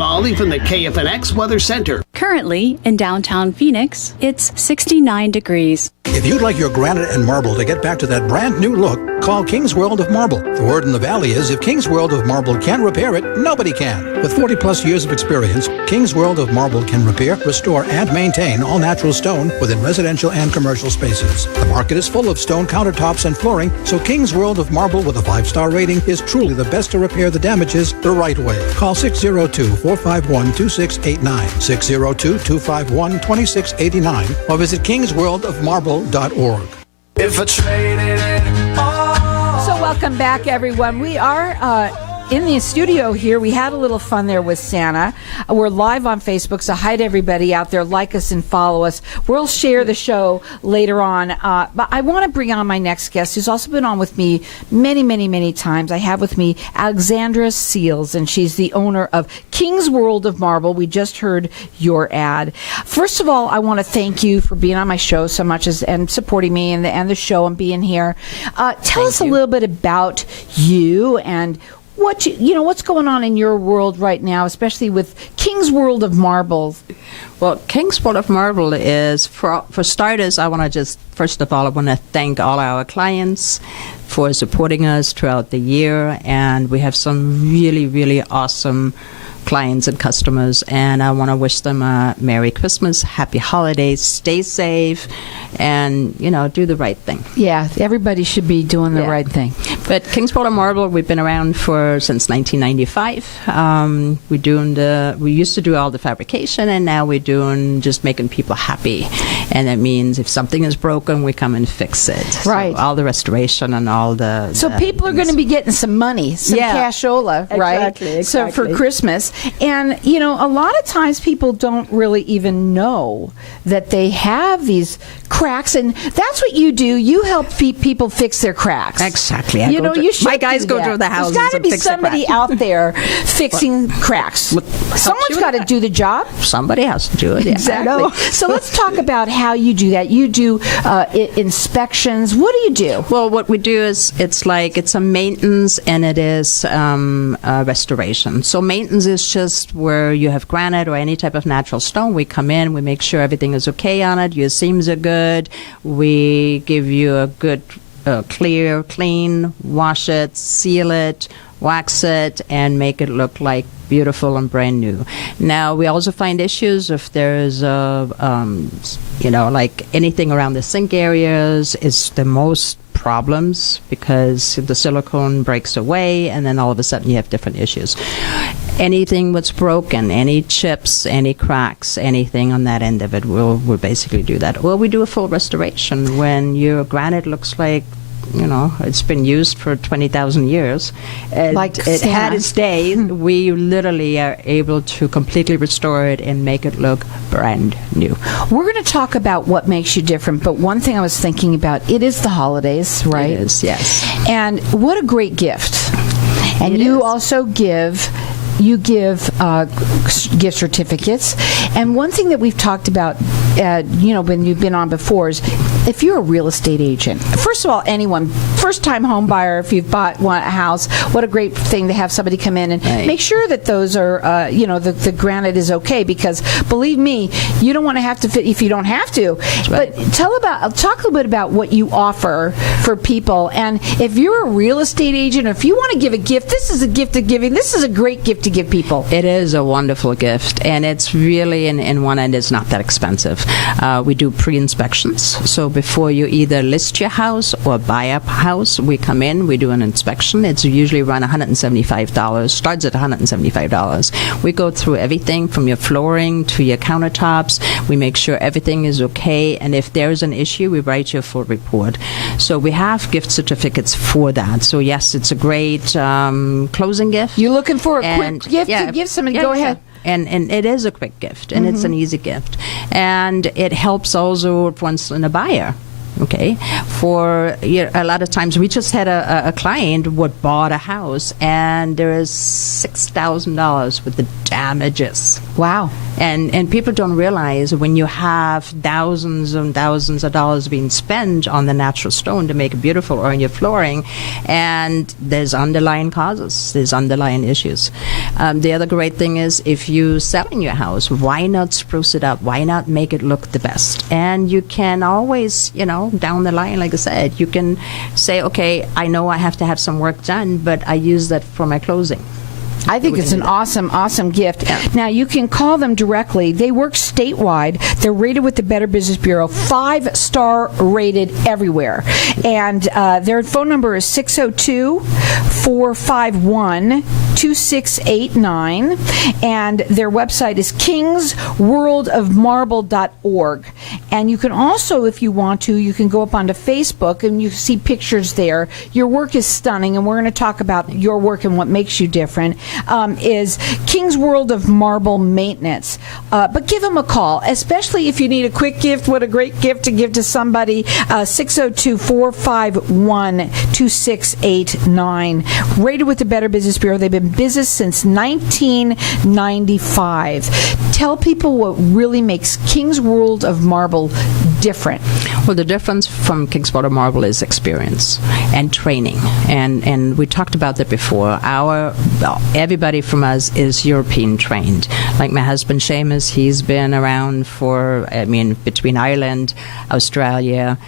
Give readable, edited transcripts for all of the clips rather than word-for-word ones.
Ollie from the KFNX Weather Center. Currently, in downtown Phoenix, it's 69 degrees. If you'd like your granite and marble to get back to that brand new look, call King's World of Marble. The word in the valley is if King's World of Marble can't repair it, nobody can. With 40 plus years of experience, King's World of Marble can repair, restore, and maintain all natural stone within residential and commercial spaces. The market is full of stone countertops and flooring, so King's World of Marble with a 5-star rating is truly the best to repair the damages the right way. Call 602-451-2689, 602-251-2689, or visit kingsworldofmarble.org. If I traded it all. So welcome back, everyone. We are in the studio here. We had a little fun there with Santa. We're live on Facebook, so hi to everybody out there. Like us and follow us. We'll share the show later on. But I want to bring on my next guest, who's also been on with me many, many, many times. I have with me Alexandra Seals, and she's the owner of King's World of Marble. We just heard your ad. First of all, I want to thank you for being on my show so much and supporting me and the show and being here. Tell us a little bit about you and what's going on in your world right now, especially with King's World of Marble. Well, King's World of Marble is, for starters, I want to thank all our clients for supporting us throughout the year, and we have some really, really awesome clients and customers, and I want to wish them a Merry Christmas, Happy Holidays, stay safe, and, do the right thing. Yeah, everybody should be doing the right thing. But King's World of Marble, we've been around since 1995. We used to do all the fabrication, and now we're doing just making people happy. And that means if something is broken, we come and fix it. Right. So all the restoration and all the... So people are going to be getting some money, some cashola, right? Exactly. So for Christmas. And, a lot of times people don't really even know that they have these cracks, and that's what you do. You help people fix their cracks. Exactly. My guys go through the houses. There's got to and be fix somebody out there fixing cracks. Someone's got to do the job. Somebody has to do it. Yeah. Exactly. So let's talk about how you do that. You do inspections. What do you do? Well, what we do is it's a maintenance, and it is restoration. So maintenance is just where you have granite or any type of natural stone. We come in, we make sure everything is okay on it. Your seams are good. We give you a good clean, wash it, seal it, wax it, and make it look like beautiful and brand new. Now, we also find issues if there's anything around the sink areas is the most problems, because the silicone breaks away, and then all of a sudden you have different issues. Anything that's broken, any chips, any cracks, anything on that end of it, we'll basically do that. Well, we do a full restoration when your granite looks like it's been used for 20,000 years. It had its day. We literally are able to completely restore it and make it look brand new. We're going to talk about what makes you different, but one thing I was thinking about, it is the holidays, right? It is, yes. And what a great gift. And you also give gift certificates. And one thing that we've talked about, when you've been on before, is if you're a real estate agent, first of all, anyone, first-time home buyer, if you've bought a house, what a great thing to have somebody come in and make sure that those are, the granite is okay, because believe me, you don't want to have to fit if you don't have to. Right. But talk a little bit about what you offer for people. And if you're a real estate agent, or if you want to give a gift, this is a gift of giving. This is a great gift to give people. It is a wonderful gift, and it's really, in one end, it's not that expensive. We do pre-inspections, so before you either list your house or buy a house, we come in, we do an inspection. It's usually around $175, starts at $175. We go through everything from your flooring to your countertops. We make sure everything is okay, and if there's an issue, we write you a full report. So we have gift certificates for that. So yes, it's a great closing gift. You're looking for a quick gift to give somebody? Go ahead. And it is a quick gift, and it's an easy gift. And it helps also once in a buyer. Okay, for a lot of times, we just had a client would bought a house, and there is $6,000 with the damages. Wow. And people don't realize when you have thousands and thousands of dollars being spent on the natural stone to make it beautiful or in your flooring, and there's underlying causes, there's underlying issues. The other great thing is if you selling your house, why not spruce it up? Why not make it look the best? And you can always, down the line, like I said, you can say, okay, I know I have to have some work done, but I use that for my closing. I think it's an awesome gift. Yeah. Now, you can call them directly. They work statewide. They're rated with the Better Business Bureau, 5-star rated everywhere. And their phone number is 602-451-2689. And their website is kingsworldofmarble.org. And you can also, if you want to, you can go up onto Facebook and you see pictures there. Your work is stunning, and we're going to talk about your work and what makes you different. Is King's World of Marble Maintenance. But give them a call, especially if you need a quick gift. What a great gift to give to somebody. 602-451-2689. Rated with the Better Business Bureau. They've been in business since 1995. Tell people what really makes King's World of Marble different. Well, the difference from King's World of Marble is experience and training. And we talked about that before. Everybody from us is European trained. Like my husband Seamus, he's been around between Ireland, Australia,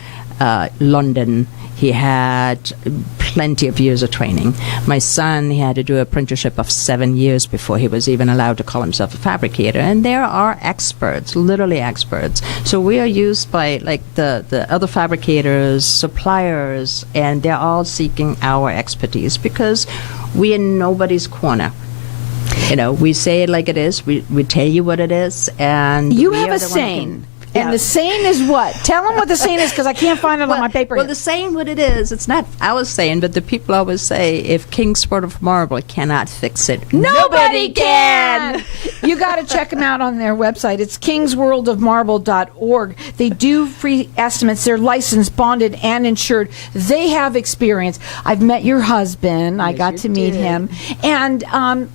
London. He had plenty of years of training. My son, he had to do an apprenticeship of 7 years before he was even allowed to call himself a fabricator. And there are experts, literally experts. So we are used by the other fabricators, suppliers, and they're all seeking our expertise because we are in nobody's corner. We say it like it is. We tell you what it is, and you have a saying. And the saying is what? Tell them what the saying is, because I can't find it on my paper. Well, the saying what it is, it's not our saying, but the people always say, if King's World of Marble cannot fix it, nobody can! You got to check them out on their website. It's kingsworldofmarble.org. They do free estimates. They're licensed, bonded, and insured. They have experience. I've met your husband. I got to meet him. And, I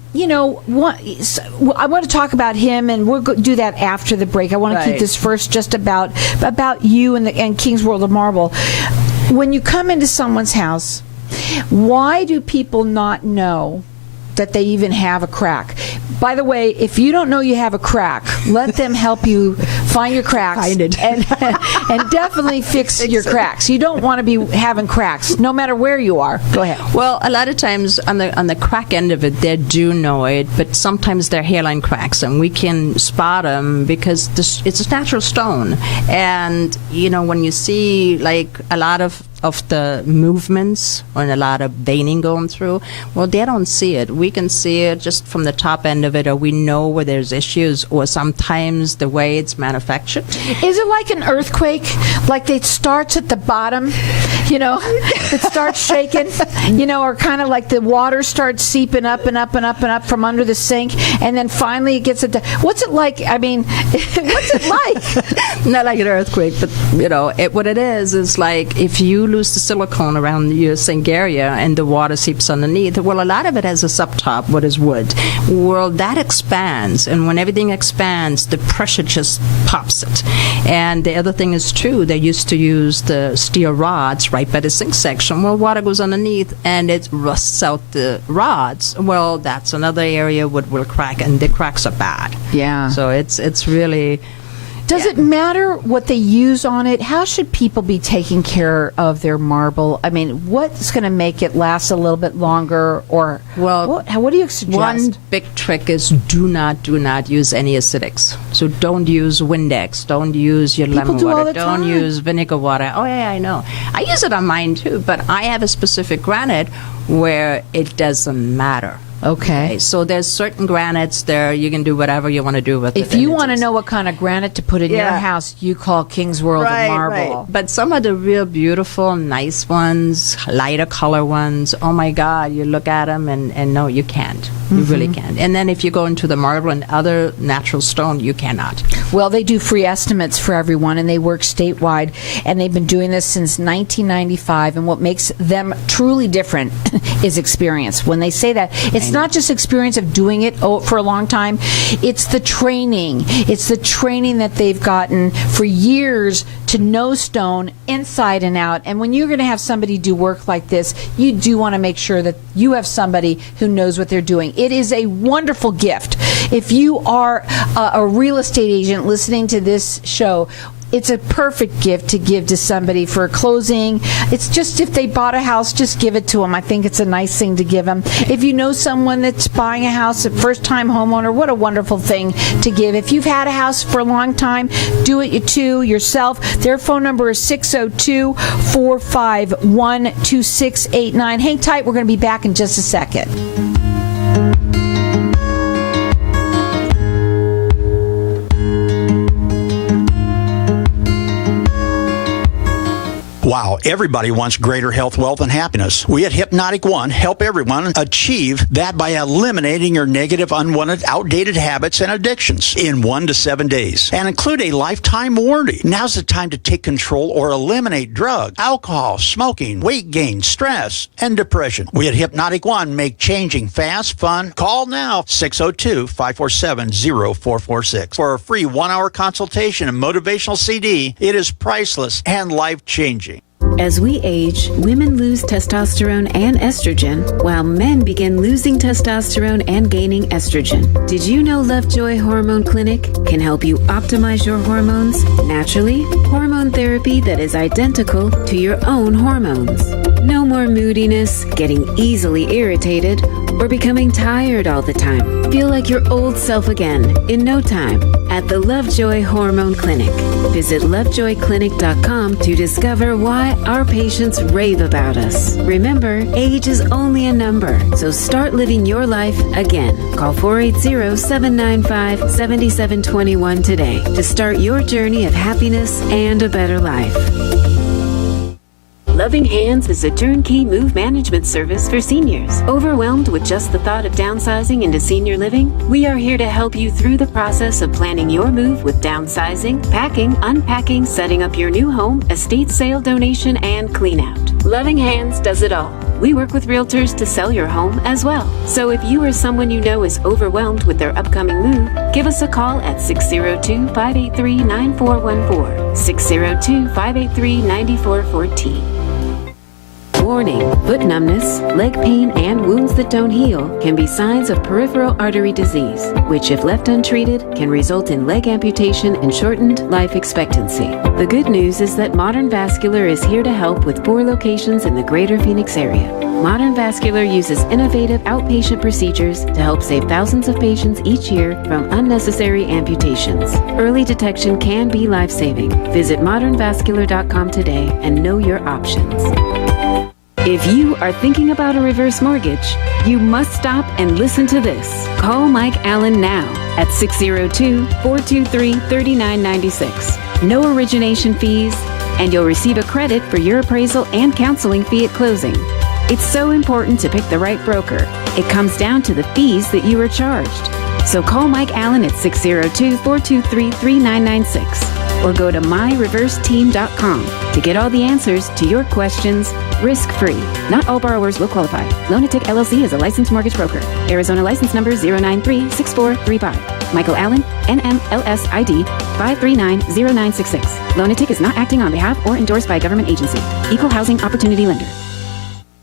want to talk about him, and we'll do that after the break. I want to keep this first just about you and King's World of Marble. When you come into someone's house, why do people not know that they even have a crack? By the way, if you don't know you have a crack, let them help you find your cracks. Find it. And definitely fix your cracks. You don't want to be having cracks, no matter where you are. Go ahead. Well, a lot of times on the crack end of it, they do know it, but sometimes they're hairline cracks, and we can spot them because it's a natural stone. And, when you see a lot of the movements and a lot of veining going through, well, they don't see it. We can see it just from the top end of it, or we know where there's issues, or sometimes the way it's manufactured. Is it like an earthquake? Like it starts at the bottom, it starts shaking, or kind of like the water starts seeping up and up and up and up from under the sink, and then finally it gets what's it like? I mean, what's it like? Not like an earthquake, but, what it is like if you lose the silicone around your sink area and the water seeps underneath, well, a lot of it has a subtop, what is wood. Well, that expands, and when everything expands, the pressure just pops it. And the other thing is, too, they used to use the steel rods right by the sink section. Well, water goes underneath, and it rusts out the rods. Well, that's another area what will crack, and the cracks are bad. Yeah. So it's really... Does it matter what they use on it? How should people be taking care of their marble? I mean, what's going to make it last a little bit longer? Or what do you suggest? One big trick is do not use any acidics. So don't use Windex. Don't use your lemon water. Don't use vinegar water. Oh, yeah, I know. I use it on mine, too, but I have a specific granite where it doesn't matter. Okay. So there's certain granites there, you can do whatever you want to do with it. If you and it want to just- know what kind of granite to put in your Yeah. house, you call King's World of Marble. But some of the real beautiful, nice ones, lighter color ones, oh my God, you look at them and no, you can't. You really can't. And then if you go into the marble and other natural stone, you cannot. Well, they do free estimates for everyone, and they work statewide, and they've been doing this since 1995. And what makes them truly different is experience. When they say that, it's not just experience of doing it for a long time. It's the training. It's the training that they've gotten for years to know stone inside and out. And when you're going to have somebody do work like this, you do want to make sure that you have somebody who knows what they're doing. It is a wonderful gift. If you are a real estate agent listening to this show, it's a perfect gift to give to somebody for a closing. It's just if they bought a house, just give it to them. I think it's a nice thing to give them. If you know someone that's buying a house, a first-time homeowner, what a wonderful thing to give. If you've had a house for a long time, do it too yourself. Their phone number is 602-451-2689. Hang tight. We're going to be back in just a second. Wow, everybody wants greater health, wealth, and happiness. We at Hypnotic One help everyone achieve that by eliminating your negative, unwanted, outdated habits and addictions in 1 to 7 days and include a lifetime warranty. Now's the time to take control or eliminate drugs, alcohol, smoking, weight gain, stress, and depression. We at Hypnotic One make changing fast, fun. Call now, 602-547-0446 for a free 1-hour consultation and motivational CD. It is priceless and life-changing. As we age, women lose testosterone and estrogen, while men begin losing testosterone and gaining estrogen. Did you know Lovejoy Hormone Clinic can help you optimize your hormones naturally? Hormone therapy that is identical to your own hormones. No more moodiness, getting easily irritated, or becoming tired all the time. Feel like your old self again in no time at the Lovejoy Hormone Clinic. Visit lovejoyclinic.com to discover why our patients rave about us. Remember, age is only a number, so start living your life again. Call 480-795-7721 today to start your journey of happiness and a better life. Loving Hands is a turnkey move management service for seniors. Overwhelmed with just the thought of downsizing into senior living? We are here to help you through the process of planning your move with downsizing, packing, unpacking, setting up your new home, estate sale, donation, and clean out. Loving Hands does it all. We work with realtors to sell your home as well. So if you or someone you know is overwhelmed with their upcoming move, give us a call at 602-583-9414, 602-583-9414. Warning, foot numbness, leg pain, and wounds that don't heal can be signs of peripheral artery disease, which if left untreated can result in leg amputation and shortened life expectancy. The good news is that Modern Vascular is here to help with 4 locations in the greater Phoenix area. Modern Vascular uses innovative outpatient procedures to help save thousands of patients each year from unnecessary amputations. Early detection can be life-saving. Visit modernvascular.com today and know your options. If you are thinking about a reverse mortgage, you must stop and listen to this. Call Mike Allen now at 602-423-3996. No origination fees, and you'll receive a credit for your appraisal and counseling fee at closing. It's so important to pick the right broker. It comes down to the fees that you are charged. So call Mike Allen at 602-423-3996 or go to myreverseteam.com to get all the answers to your questions risk-free. Not all borrowers will qualify. Lonatic LLC is a licensed mortgage broker. Arizona license number 0936435. Michael Allen, NMLS ID 5390966. Lonatic is not acting on behalf or endorsed by a government agency. Equal housing opportunity lender.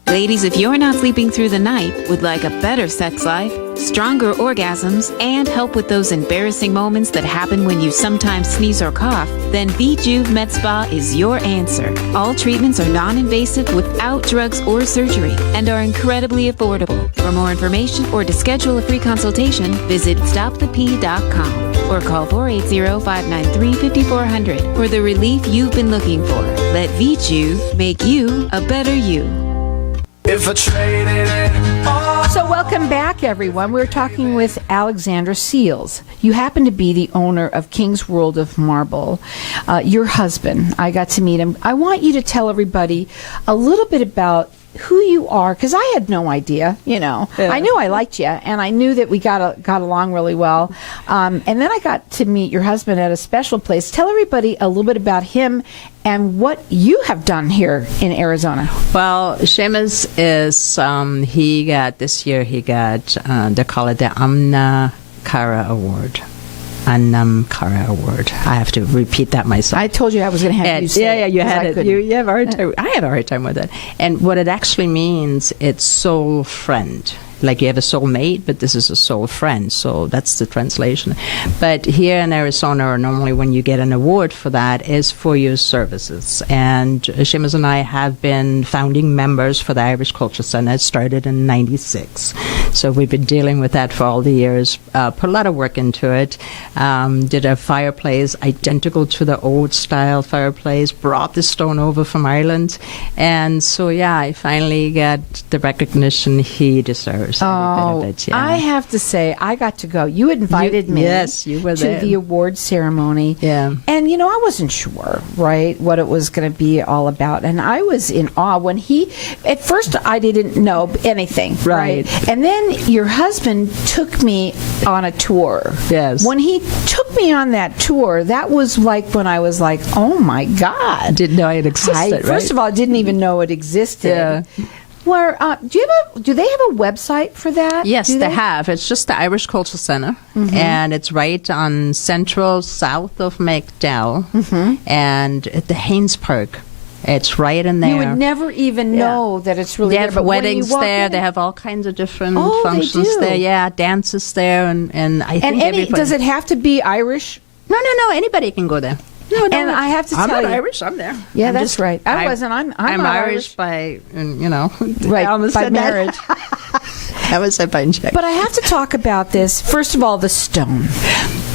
Ladies, if you're not sleeping through the night, would like a better sex life, stronger orgasms, and help with those embarrassing moments that happen when you sometimes sneeze or cough, then VJuve Med Spa is your answer. All treatments are non-invasive without drugs or surgery and are incredibly affordable. For more information or to schedule a free consultation, visit stopthep.com or call 480-593-5400 for the relief you've been looking for. Let VJuve make you a better you. If I traded it all. So welcome back, everyone. We're talking with Alexandra Seals. You happen to be the owner of King's World of Marble. Your husband, I got to meet him. I want you to tell everybody a little bit about who you are, because I had no idea, Yeah. I knew I liked you, and I knew that we got along really well. And then I got to meet your husband at a special place. Tell everybody a little bit about him and what you have done here in Arizona. Well, Seamus is, he got, they call it the Amna Kara Award. Annam Kara Award. I have to repeat that myself. I told you I was going to have you say it. You had it. You have a hard Uh, time. I have a hard time with it. And what it actually means, it's soul friend. Like you have a soulmate, but this is a soul friend. So that's the translation. But here in Arizona, normally when you get an award for that is for your services. And Seamus and I have been founding members for the Irish Culture Center. It started in '96. So we've been dealing with that for all the years. Put a lot of work into it. Did a fireplace identical to the old style fireplace. Brought the stone over from Ireland. And so, yeah, I finally got the recognition he deserves. Oh, I have to say, I got to go. You invited me yes, you were to there. the award ceremony. Yeah. And, I wasn't sure, right, what it was going to be all about. And I was in awe when at first I didn't know anything, right? And then your husband took me on a tour. Yes. When he took me on that tour, that was like when I was like, oh, my God. Didn't know it existed, right? First of all, I didn't even know it existed. Yeah. Where do they have a website for that? Yes, they have. It's just the Irish Culture Center, and it's right on central south of McDowell, and at the Haynes Park. It's right in there. You would never even know that it's really they there. have But when weddings you walk there. in- They have all kinds of different Oh, they functions do. there. Yeah, dances there, and I think everybody. does it have to be Irish? No. Anybody can go there. No, And I have to I'm tell not you, Irish. I'm there. Yeah, I'm that's just- right. I wasn't. I'm I'm not Irish by, right I almost by said that. marriage. I was said by inject. But I have to talk about this. First of all, the stone.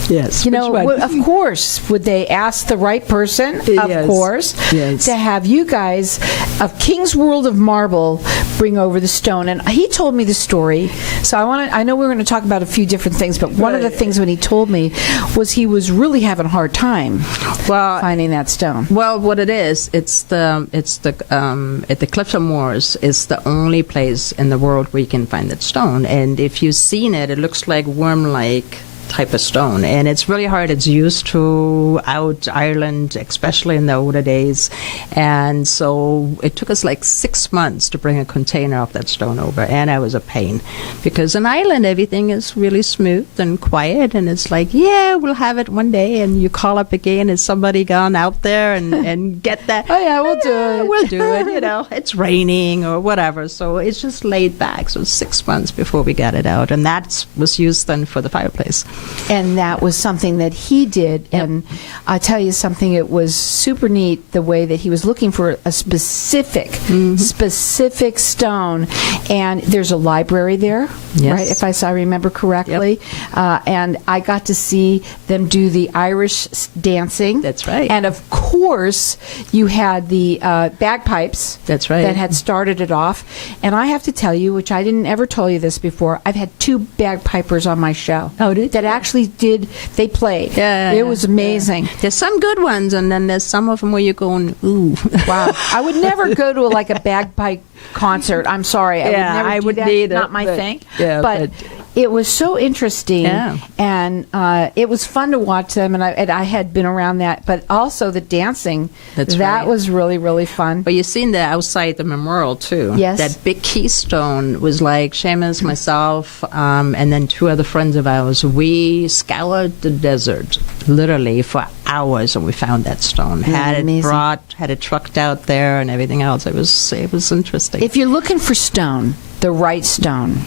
Yes. Of course, would they ask the right person? Of Yes. course, Yes. to have you guys of King's World of Marble bring over the stone. And he told me the story. So I know we're going to talk about a few different things, but one of the things when he told me was he was really having a hard time finding that stone. Well, what it is, it's the at the Clifton Moors is the only place in the world where you can find that stone. And if you've seen it, it looks like worm-like type of stone, and it's really hard. It's used throughout Ireland, especially in the older days, and so it took us like 6 months to bring a container of that stone over, and that was a pain because in Ireland everything is really smooth and quiet, and it's like, yeah, we'll have it one day, and you call up again, is somebody gone out there and get that? Oh yeah, we'll do it. We'll do it. It's raining or whatever, so it's just laid back. So 6 months before we got it out, and that was used then for the fireplace. And that was something that he did. And I tell you something, it was super neat the way that he was looking for a specific stone. And there's a library there, Yes. right? If I remember correctly. And I got to see them do the Irish dancing. That's right. And of course, you had the bagpipes. That's right. That had started it off. And I have to tell you, which I didn't ever tell you this before, I've had 2 bagpipers on my show. Oh, did that you? actually they played. Yeah, it was amazing. There's some good ones, and then there's some of them where you're going, ooh. Wow. I would never go to a bagpipe concert. I'm sorry. I would wouldn't do that. either, Not my but- thing. yeah, but it was so interesting. Yeah. And it was fun to watch them. And I had been around that. But also the dancing. That's that right. was really, really fun. But you've seen that outside the memorial, too. Yes. That big keystone was like Seamus, myself, and then 2 other friends of ours. We scoured the desert, literally, for hours, and we found that stone. Had it trucked out there and everything else. It was interesting. If you're looking for stone, the right stone,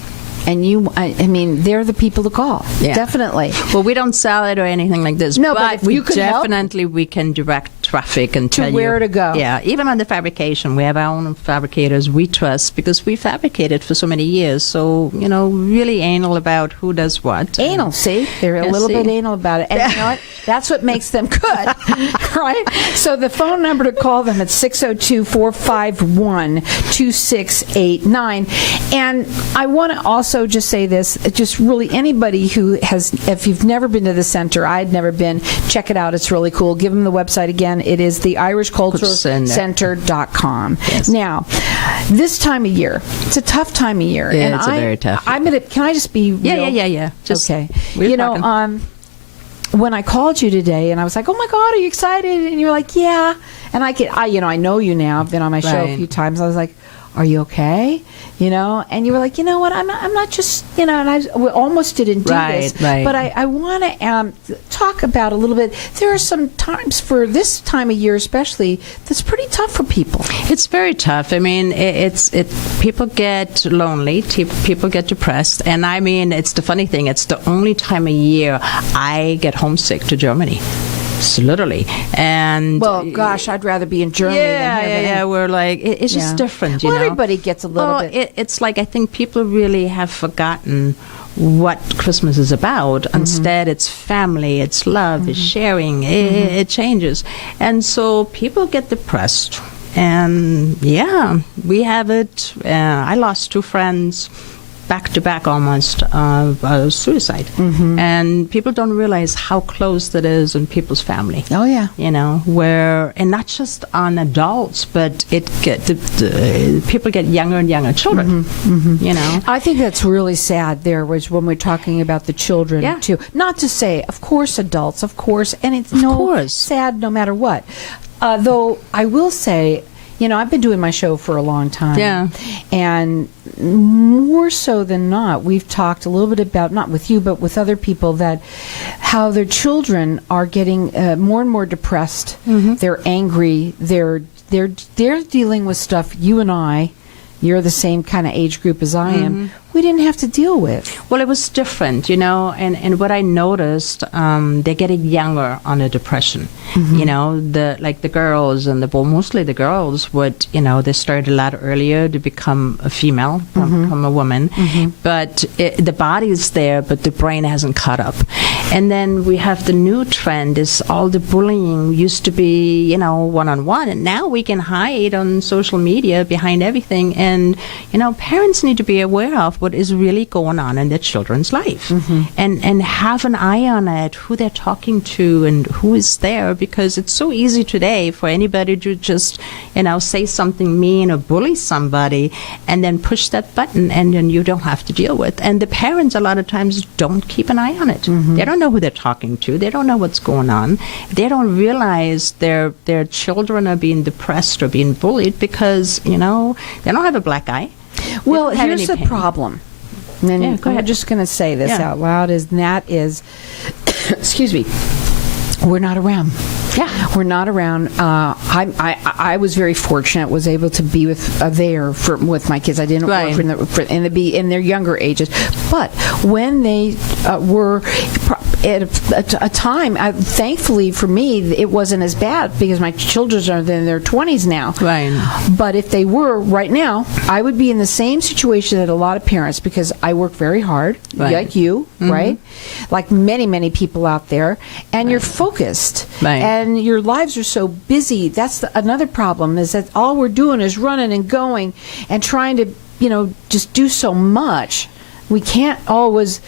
and I mean, they're the people to call. Yeah. Definitely. Well, we don't sell it or anything like this. No, but if we you could help- we can direct traffic and tell you where to go. Yeah, even on the fabrication, we have our own fabricators we trust because we fabricated for so many years. So really anal about who does what. Anal, see? They're a Yeah, little see? bit anal about it. And you know what? That's what makes them good. Right? So the phone number to call them at 602-451-2689. And I want to also just say this, just really anybody who has, if you've never been to the center, I'd never been, check it out. It's really cool. Give them the website again. It is the irishculturecenter.com. Yes. Now, this time of year, it's a tough time of year. Yeah, and it's a very tough. I'm gonna, can I just be real? Yeah. Just, okay. we're You know, talking. when I called you today and I was like, "Oh my God, are you excited?" and you're like, "Yeah," and I know you now. I've been on my show a Right. few times. I was like, "Are you okay?" You know, and you were like, "You know what? I'm not just, you know." And we almost didn't do this, Right. but I want to talk about a little bit. There are some times for this time of year, especially, that's pretty tough for people. It's very tough. I mean, people get lonely, people get depressed, and I mean, it's the funny thing. It's the only time of year I get homesick to Germany. It's literally. And Well, gosh, I'd rather be in Germany than here. Yeah. We're like, it's just Yeah. different, you Well, know. everybody gets a little bit. It's like I think people really have forgotten what Christmas is about. Instead, it's family, it's love, it's sharing. It changes, and so people get depressed. And yeah, we have it. I lost 2 friends back to back almost of suicide, and people don't realize how close that is in people's family. Oh, yeah. You know, and not just on adults, but people get younger and younger children. You know, I think that's really sad there, was when we're talking about the children, Yeah. too. Not to say, of course, adults, of course, and it's sad no matter what. Though I will say, you know, I've been doing my show for a long time. Yeah. And more so than not, we've talked a little bit about, not with you, but with other people, that how their children are getting more and more depressed. They're angry. They're dealing with stuff you and I, you're the same kind of age group as I am, we didn't have to deal with. well, it was different, you know, and what I noticed, they're getting younger on the depression. You know, the girls and mostly the girls would, you know, they started a lot earlier to become a female, become a woman, but the body is there, but the brain hasn't caught up. And then we have the new trend is all the bullying used to be, you know, one-on-one, and now we can hide on social media behind everything. And, you know, parents need to be aware of what is really going on in their children's life, and have an eye on it, who they're talking to and who is there, because it's so easy today for anybody to just, you know, say something mean or bully somebody and then push that button, and then you don't have to deal with. And the parents a lot of times don't keep an eye on it. They don't know who they're talking to. They don't know what's going on. They don't realize their children are being depressed or being bullied because, you know, they don't have a black eye. Well, don't have here's any the pain. problem. And Yeah, go I'm ahead. just going to say this Yeah. out loud, excuse me, we're not around. Yeah. We're not around. I was very fortunate, was able to be with with my kids. I didn't Right. work in their younger ages, but when they were at a time, thankfully for me, it wasn't as bad because my children are in their 20s now. Right. But if they were right now, I would be in the same situation that a lot of parents, because I work very hard, Right. like you, right? Like many, many people out there, and you're focused, Right. and your lives are so busy. That's another problem, is that all we're doing is running and going and trying to, you know, just do so much. We can't always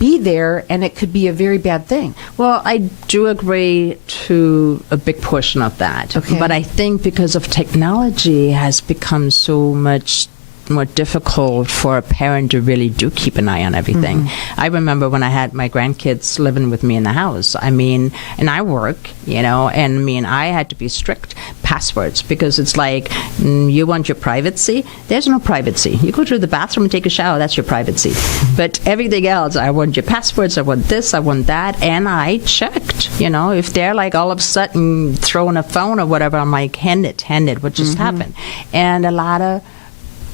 be there, and it could be a very bad thing. Well, I do agree to a big portion of that. Okay. But I think because of technology has become so much more difficult for a parent to really do keep an eye on everything. I remember when I had my grandkids living with me in the house. I mean, and I work, you know, and I mean, I had to be strict passwords because it's like, you want your privacy? There's no privacy. You go to the bathroom and take a shower, that's your privacy. But everything else, I want your passwords, I want this, I want that, and I checked, you know, if they're like all of a sudden throwing a phone or whatever, I'm like, hand it, what just happened? And a lot of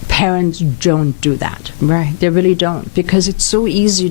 parents don't do that. Right. They really don't, because it's so easy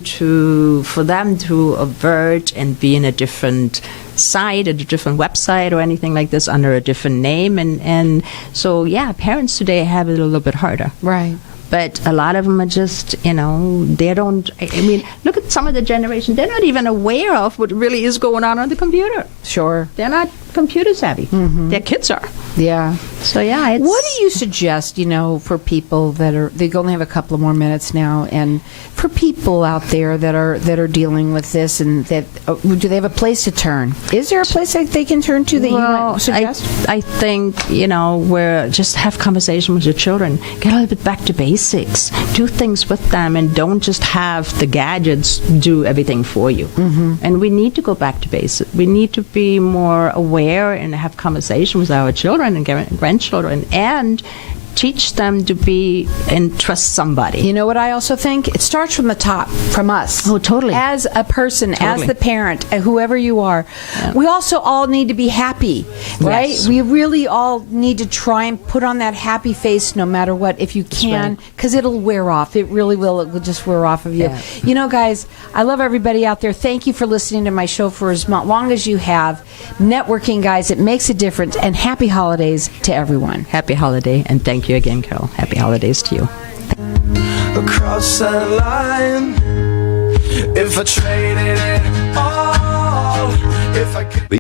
for them to avert and be in a different site, at a different website or anything like this under a different name. And so, yeah, parents today have it a little bit harder. Right. But a lot of them are just, you know, they don't, I mean, look at some of the generation, they're not even aware of what really is going on the computer. Sure. They're not computer savvy. Their kids are. Yeah. So yeah, it's, What do you suggest, for people that are, they only have a couple of more minutes now, and for people out there that are dealing with this, and that do they have a place to turn? Is there a place that they can turn to that you might suggest? I think, where just have conversation with your children, get a little bit back to basics, do things with them, and don't just have the gadgets do everything for you. And we need to go back to basics. We need to be more aware and have conversation with our children and grandchildren, and teach them to be and trust somebody. You know what I also think? It starts from the top, from us. Oh, totally. As a person, Totally. as the parent, whoever you are. Yeah. We also all need to be happy, right? Yes. We really all need to try and put on that happy face no matter what, if you can, because it'll wear off. It really will. It will just wear off of you. Yeah. Guys, I love everybody out there. Thank you for listening to my show for as long as you have. Networking, guys, it makes a difference. And happy holidays to everyone. Happy holiday, and thank you again, Carol. Happy holidays to you. across that line. If I traded it all, if I could.